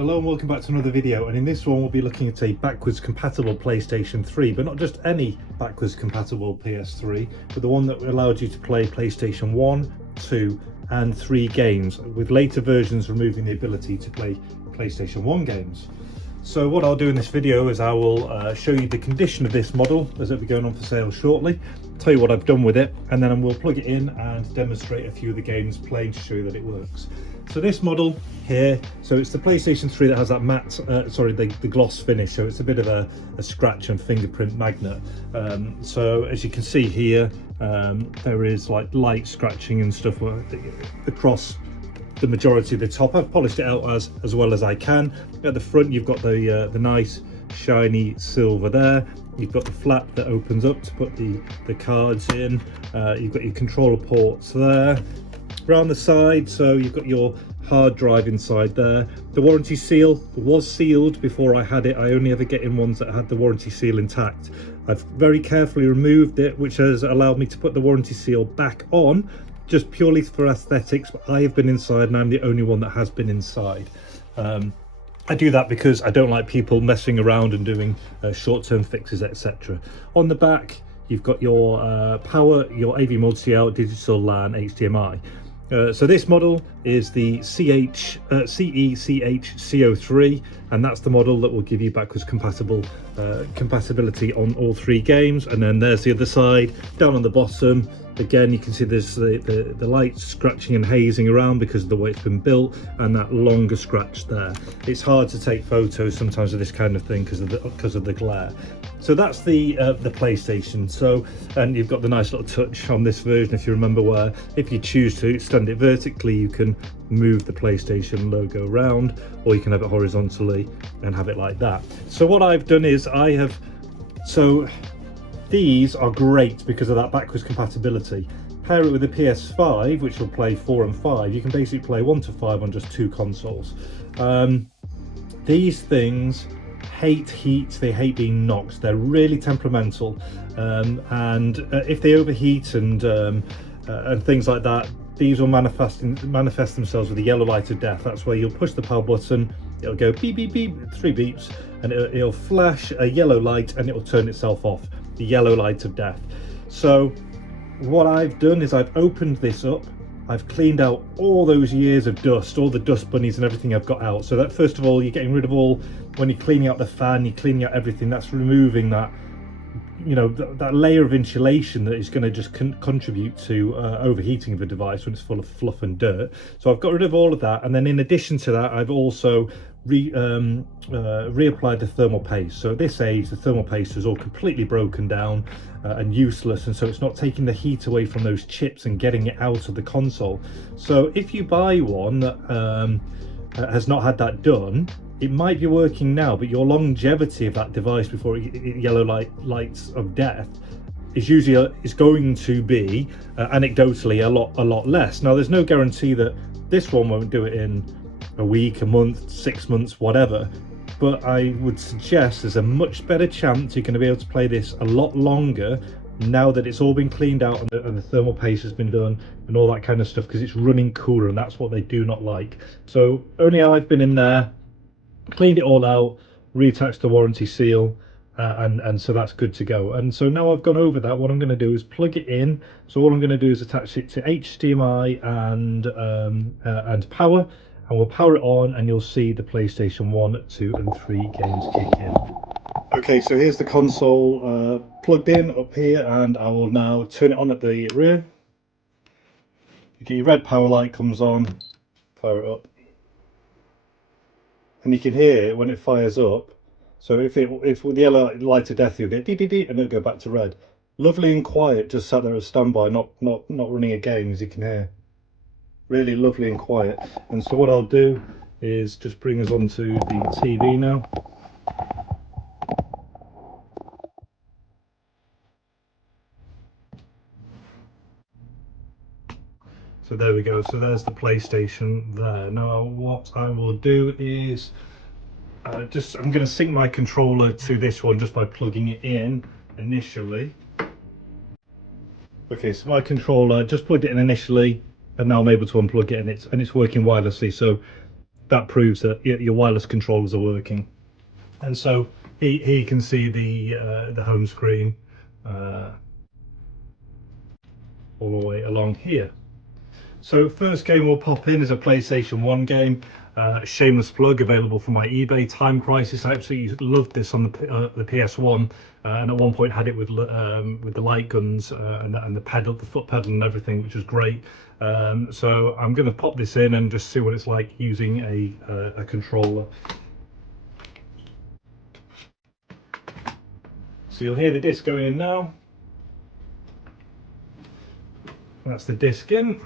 Hello and welcome back to another video, and in this one we'll be looking at a backwards compatible PlayStation 3, but not just any backwards compatible PS3, but the one that allowed you to play PlayStation 1, 2 and 3 games, with later versions removing the ability to play PlayStation 1 games. So what I'll do in this video is I will show you the condition of this model as it'll be going on for sale shortly, tell you what I've done with it, and then we'll plug it in and demonstrate a few of the games playing to show you that it works. So this model here, so it's the PlayStation 3 that has that matte, the gloss finish, so it's a bit of a scratch and fingerprint magnet. So as you can see here, there is like light scratching and stuff across the majority of the top. I've polished it out as well as I can. At the front you've got the nice shiny silver there. You've got the flap that opens up to put the cards in. You've got your controller ports there. Around the side, so you've got your hard drive inside there. The warranty seal was sealed before I had it. I only ever get in ones that had the warranty seal intact. I've very carefully removed it, which has allowed me to put the warranty seal back on, just purely for aesthetics, but I have been inside and I'm the only one that has been inside. I do that because I don't like people messing around and doing short-term fixes, etc. On the back, you've got your power, your AV multi-out, digital LAN, HDMI. So this model is the CECH03, and that's the model that will give you backwards compatibility on all 3 games. And then there's the other side, down on the bottom. Again, you can see there's the light scratching and hazing around because of the way it's been built, and that longer scratch there. It's hard to take photos sometimes of this kind of thing because of the glare. So that's the PlayStation. So, and you've got the nice little touch on this version, if you remember, where if you choose to stand it vertically, you can move the PlayStation logo around, or you can have it horizontally and have it like that. So what I've done is these are great because of that backwards compatibility. Pair it with the PS5, which will play 4 and 5. You can basically play 1 to 5 on just 2 consoles. These things hate heat, they hate being knocked. They're really temperamental, and if they overheat and things like that, these will manifest themselves with the yellow light of death. That's where you'll push the power button, it'll go beep beep beep, 3 beeps, and it'll flash a yellow light and it will turn itself off, the yellow light of death. So what I've done is I've opened this up, I've cleaned out all those years of dust, all the dust bunnies and everything I've got out. So that, first of all, you're getting rid of all, when you're cleaning out the fan, you're cleaning out everything, that's removing that, you know, that layer of insulation that is going to just contribute to overheating of the device when it's full of fluff and dirt. So I've got rid of all of that, and then in addition to that, I've also reapplied the thermal paste. So at this age, the thermal paste is all completely broken down and useless, and so it's not taking the heat away from those chips and getting it out of the console. So if you buy one that has not had that done, it might be working now, but your longevity of that device before yellow lights of death is going to be anecdotally a lot less. Now, there's no guarantee that this one won't do it in a week, a month, 6 months, whatever, but I would suggest there's a much better chance you're going to be able to play this a lot longer now that it's all been cleaned out and the thermal paste has been done and all that kind of stuff, because it's running cooler, and that's what they do not like. So only I've been in there, cleaned it all out, reattached the warranty seal, and so that's good to go. And so now I've gone over that, what I'm going to do is plug it in. So all I'm going to do is attach it to HDMI and power, and we'll power it on, and you'll see the PlayStation 1, 2 and 3 games kick in. Okay, so here's the console plugged in up here, and I will now turn it on at the rear. You get your red power light comes on, fire it up, and you can hear when it fires up. So if with the yellow light of death, you'll get beep beep beep, and it'll go back to red. Lovely and quiet, just sat there as standby, not running a game, as you can hear. Really lovely and quiet. And so what I'll do is just bring us onto the TV now. So there we go, so there's the PlayStation there. Now what I will do is I'm going to sync my controller to this one just by plugging it in initially. Okay, so my controller, just plugged it in initially, and now I'm able to unplug it, and it's working wirelessly. So that proves that your wireless controllers are working. And so here you can see the home screen all the way along here. So first game we'll pop in is a PlayStation 1 game, shameless plug, available for my eBay, Time Crisis. I absolutely loved this on the PS1, and at one point had it with the light guns and the pedal, the foot pedal and everything, which was great. So I'm going to pop this in and just see what it's like using a controller. So you'll hear the disc going in now. That's the disc in.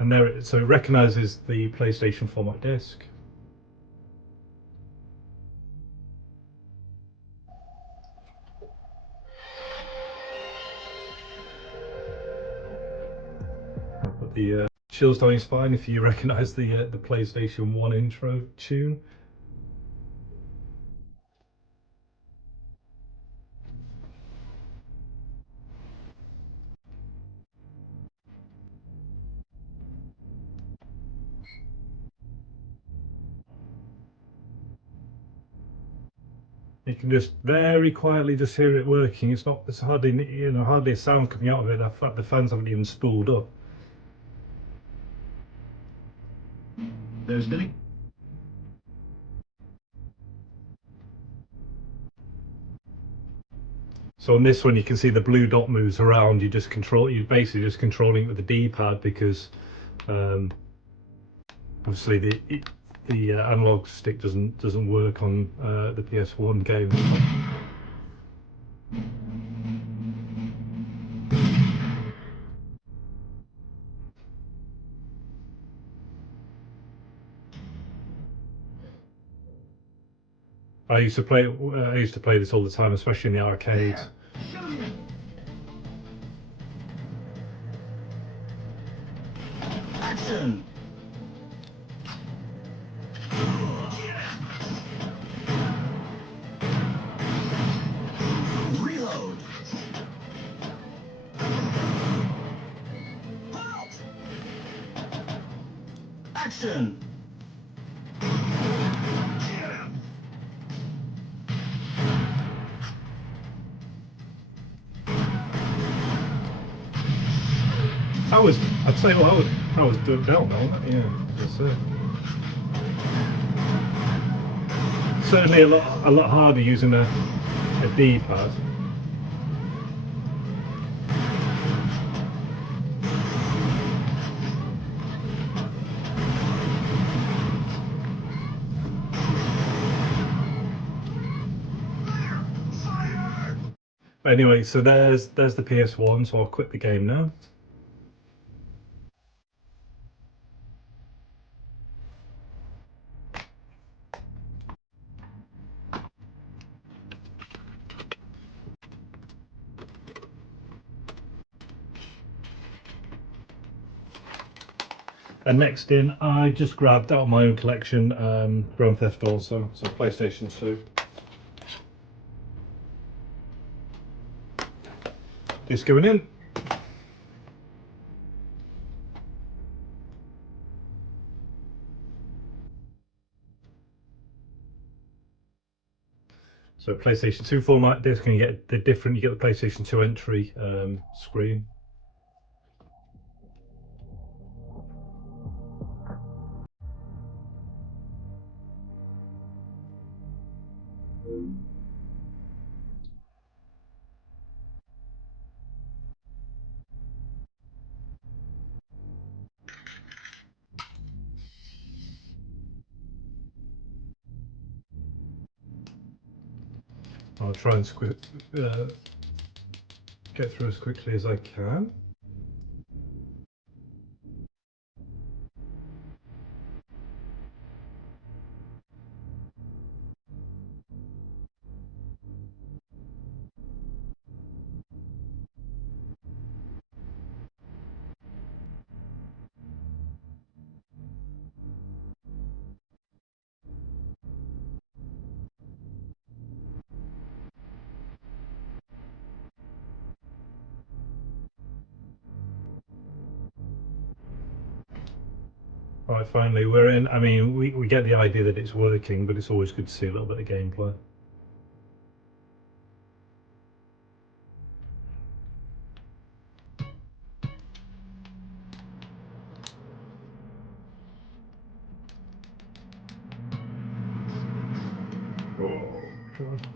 And there, so it recognises the PlayStation format disc. But the chills down your spine if you recognise the PlayStation 1 intro tune. You can just very quietly just hear it working. It's hardly, hardly a sound coming out of it. In fact, the fans haven't even spooled up. There's Billy. So on this one, you can see the blue dot moves around. You're basically just controlling it with the D-pad, because obviously the analog stick doesn't work on the PS1 games. I used to play this all the time, especially in the arcades. Action! Reload! Halt! Action! I'd say, well, that was dubbed out now, wasn't it? Yeah, that's it. Certainly a lot harder using a D-pad. But anyway, so there's the PS1. So I'll quit the game now. And next in, I just grabbed out of my own collection Grand Theft Auto, so PlayStation 2. Disc going in. So PlayStation 2 format disc, and you get the PlayStation 2 entry screen. I'll try and get through as quickly as I can. Right, finally we're in. I mean, we get the idea that it's working, but it's always good to see a little bit of gameplay. Oh, God.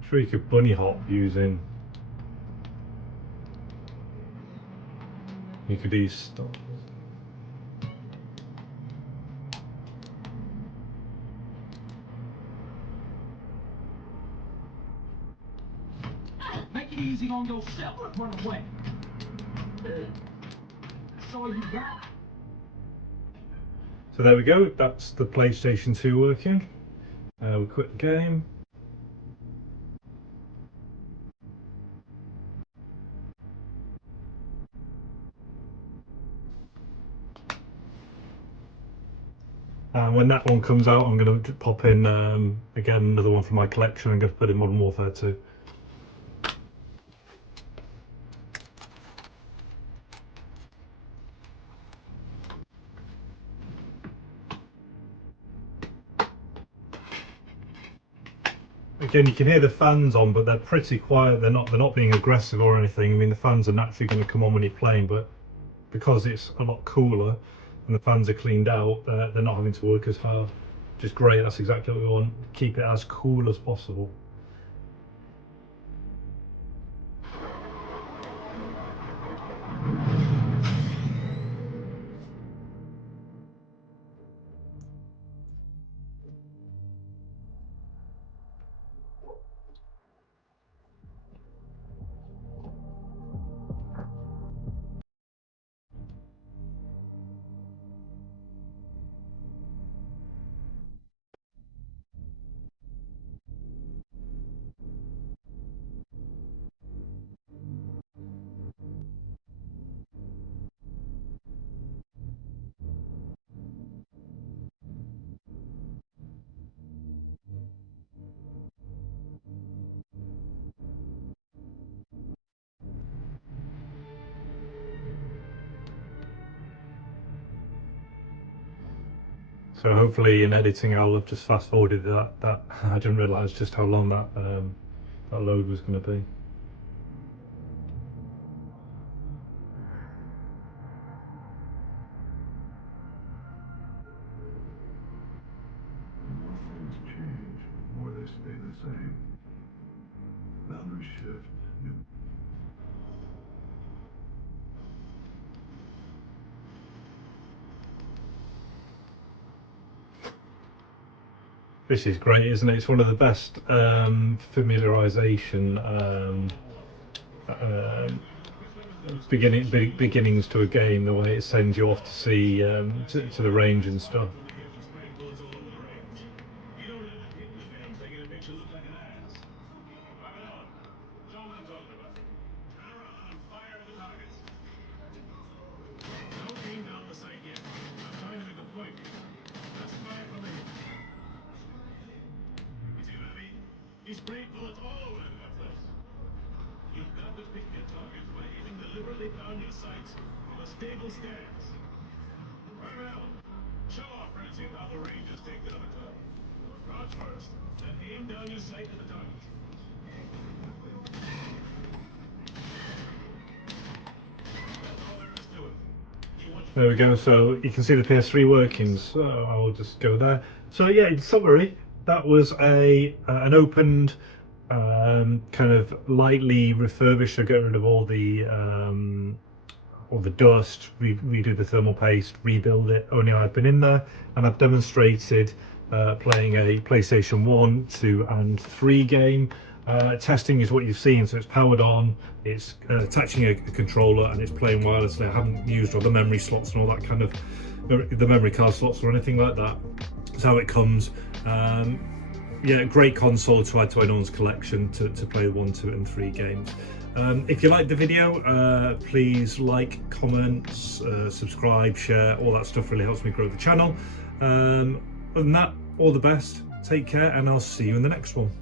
I'm sure you could bunny hop using. You could use stuff. Make it easy on yourself, run away. That's all you got. So there we go. That's the PlayStation 2 working. We quit the game. And when that one comes out, I'm going to pop in again another one from my collection. I'm going to put in Modern Warfare 2. Again, you can hear the fans on, but they're pretty quiet. They're not being aggressive or anything. I mean, the fans are naturally going to come on when you're playing, but because it's a lot cooler and the fans are cleaned out, they're not having to work as hard. Which is great. That's exactly what we want. Keep it as cool as possible. So hopefully in editing I'll have just fast forwarded that I didn't realise just how long that load was going to be. More things change, more they stay the same. Boundaries shift. This is great, isn't it? It's one of the best familiarisation beginnings to a game. The way it sends you off to see to the range and stuff. He sprayed bullets all over that place. You've got to pick your targets by aiming deliberately down your sights from a stable stance. Right around. Show off, Francie, how the Rangers take down a target. Crouch first, then aim down your sight at the target. That's all there is to it. There we go, so you can see the PS3 workings, so I will just go there. So yeah, in summary, that was an opened, kind of lightly refurbished, so get rid of all the dust, redo the thermal paste, rebuild it. Only I've been in there and I've demonstrated playing a PlayStation 1, 2 and 3 game. Testing is what you've seen, so it's powered on, it's attaching a controller and it's playing wirelessly. I haven't used all the memory slots and all that kind of, the memory card slots or anything like that. That's how it comes. Yeah, great console to add to anyone's collection to play 1, 2 and 3 games. If you liked the video, please like, comment, subscribe, share, all that stuff really helps me grow the channel. Other than that, all the best, take care, and I'll see you in the next one.